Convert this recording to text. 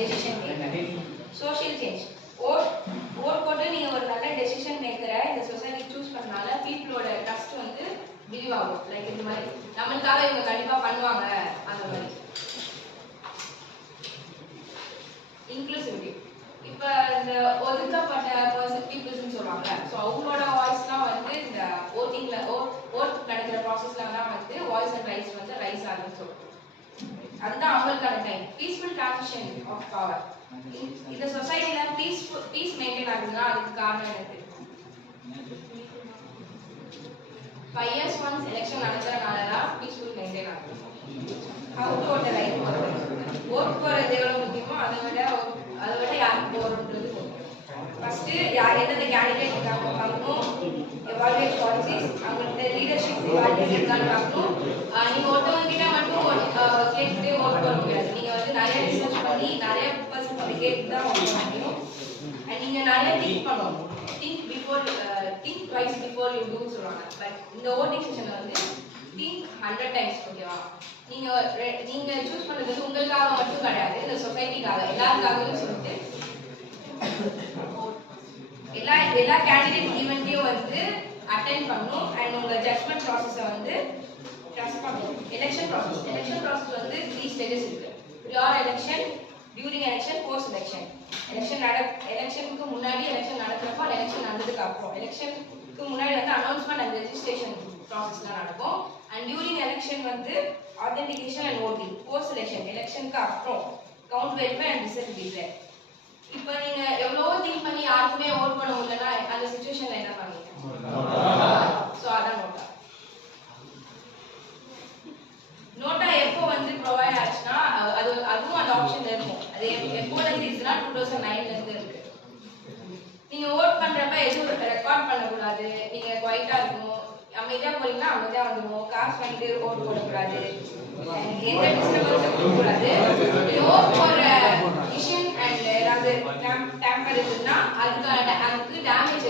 Decision maker. Social change. Vote போட்டு நீங்க ஒரு நல்ல டெசிஷன் மேக்கரை இந்த சொசைட்டி சூஸ் பண்ணனால பீப்புளோட ட்ரஸ்ட் வந்து பிலீவ் ஆகும். லைக் இந்த மாதிரி நம்மளுக்காக இவங்க கண்டிப்பா பண்ணுவாங்க அந்த மாதிரி. இன்க்ளூசிவிட்டி. இப்போ இந்த ஒதுக்கப்பட்ட பீப்புள்ஸ்ன்னு சொல்லுவாங்க. ஸோ அவங்களோட வாய்ஸ்லாம் வந்து இந்த ஓட்டிங்ல ஓட் நடக்கிற ப்ராசஸ்ல தான் வந்து வாய்ஸ் அண்ட் ரைட்ஸ் வந்து ரைஸ் ஆகுதுன்னு சொல்லுவோம். அதுதான் அவங்களுக்கான time. Peaceful transition of power. இந்த சொசைட்டில பீஸ் மெயின்டைன் ஆகுதுன்னா அதுக்கு காரணம் எனக்கு 5 years once எலெக்ஷன் நடக்கிறதுனால தான் பீஸ்ஃபுல் மெயின்டைன் ஆகுது. How to vote right vote போறது எவ்வளவு முக்கியமோ அதை விட யாருக்கு போறதுன்றது ஃபர்ஸ்ட் யார் எந்தெந்த கேண்டிடேட் இருக்காங்க பார்க்கணும். எவாலுவேட் பாலிசிஸ், அவங்களோட லீடர்ஷிப் குவாலிட்டிஸ் இருக்கான்னு பார்க்கணும். நீங்க ஒருத்தவங்க கிட்ட மட்டும் கேட்டுட்டு ஓட் போட முடியாது. நீங்க வந்து நிறைய ரிசர்ச் பண்ணி நிறைய பர்சன் அப்படி கேட்டு தான் ஓட் பண்ண முடியும். அண்ட் நீங்க நிறைய திங்க் பண்ணணும். Think twice before you do சொல்லுவாங்க. பட் இந்த ஓட்டிங் செஷன்ல வந்து திங்க் 100 times. ஓகேவா? நீங்க சூஸ் பண்றது உங்களுக்காக மட்டும் கிடையாது, இந்த சொசைட்டிக்காக எல்லாருக்காகவும் சொல்லிட்டு எல்லா கேண்டிடேட் ஈவென்ட்டையும் வந்து அட்டென்ட் பண்ணணும். அண்ட் உங்க ஜட்மெண்ட் ப்ராசஸை வந்து ட்ரஸ்ட் பண்ணணும். எலெக்ஷன் ப்ராசஸ் வந்து 3 stages இருக்கு. Prior election, during election, post election. எலெக்ஷனுக்கு முன்னாடி, எலெக்ஷன் நடக்கிறப்போ, எலெக்ஷன் நடந்ததுக்கு அப்புறம். எலெக்ஷனுக்கு முன்னாடி வந்து அனௌன்ஸ்மெண்ட் அண்ட் ரெஜிஸ்ட்ரேஷன் ப்ராசஸ்லாம் நடக்கும். அண்ட் டியூரிங் எலெக்ஷன் வந்து ஆத்தென்டிகேஷன் அண்ட் ஓட்டிங். போஸ்ட் எலெக்ஷனுக்கு அப்புறம் count verify and result declare. இப்போ நீங்க எவ்வளவோ திங்க் பண்ணி யாருக்குமே ஓட் பண்ண முடியலன்னா அந்த சிச்சுவேஷன்ல என்ன பண்ணுவீங்க? ஸோ அதான் நோட்டா எப்போ வந்து ப்ரொவைட் ஆச்சுன்னா அதுவும் அந்த ஆப்ஷன்ல இருக்கும். அது எப்போல இருந்து இருக்குன்னா 2009ல இருந்து இருக்கு. நீங்க ஓட் பண்றப்ப எதுவும் ரெக்கார்ட் பண்ணக்கூடாது. நீங்க குவைட்டா இருக்கணும். அமைதியா போறீங்கன்னா அமைதியா வந்துடும். காசு பண்ணிட்டு ஓட் போடக்கூடாது. எந்த டிஸ்டர்பன்ஸும் கொடுக்கக்கூடாது. ஓட் போடுற மிஷின் அண்ட் ஏதாவது டேம்பர் இருக்குன்னா அதுக்கு டேமேஜ்